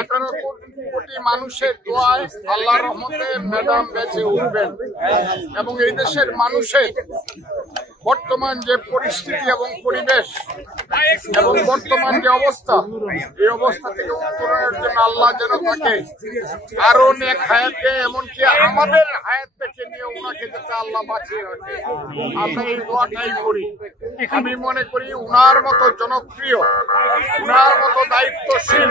18 কোটি মানুষের দোয়ায় আল্লাহর রহমতে ম্যাডাম বেঁচে উঠবেন এবং এই দেশের মানুষের বর্তমান যে পরিস্থিতি এবং পরিবেশ এবং বর্তমান যে অবস্থা, এই অবস্থা থেকে উত্তরণের জন্য আল্লাহ যেন তাকে আরো নেক হায়াতে, এমনকি আমাদের হায়াত থেকে নিয়ে ওনাকে যাতে আল্লাহ বাঁচিয়ে রাখে, আমরা এই দোয়াটাই করি। আমি মনে করি উনার মতো জনপ্রিয়, উনার মতো দায়িত্বশীল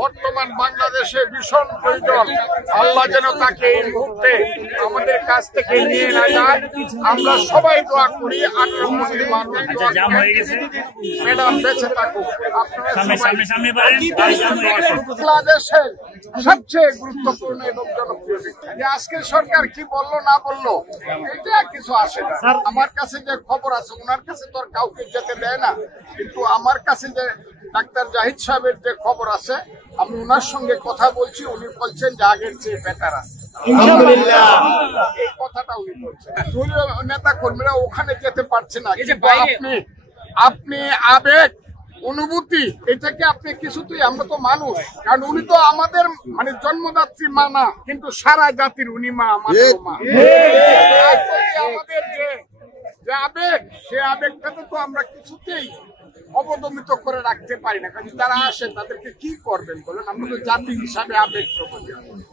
বর্তমান বাংলাদেশে ভীষণ প্রয়োজন। আল্লাহ যেন তাকে এই মুহূর্তে আমাদের কাছ থেকে নিয়ে না যায়, আমরা সবাই দোয়া করি। 18 কোটি মানুষ ম্যাডাম বেঁচে থাকুক। বাংলাদেশের সবচেয়ে গুরুত্বপূর্ণ এবং জনপ্রিয় ব্যক্তি। আজকে সরকার কি বললো না বললো এটা কিছু আসে না। আমার কাছে যে খবর আছে, ওনার কাছে তো আর কাউকে যেতে দেয় না, কিন্তু আমার কাছে যে ডাক্তার জাহিদ সাহেবের যে খবর আছে, আমি ওনার সঙ্গে কথা বলছি, উনি বলছেন যে আগের চেয়ে বেটার আছে। এই কথাটা উনি বলছেন। দলীয় নেতা কর্মীরা ওখানে যেতে পারছে না, আপনি আবেগ অনুভূতি এটাকে আপনি কিছুতেই, আমরা তো মানুষ, কারণ উনি তো আমাদের মানে জন্মদাত্রী মা না, কিন্তু সারা জাতির উনি মা, আমাদের মা। আমাদের যে আবেগ, সে আবেগটাতে তো আমরা কিছুতেই অবদমিত করে রাখতে পারি না, কারণ যারা আসে তাদেরকে কি করবেন বলেন, আমরা তো জাতি হিসাবে আবেগ প্রবণ।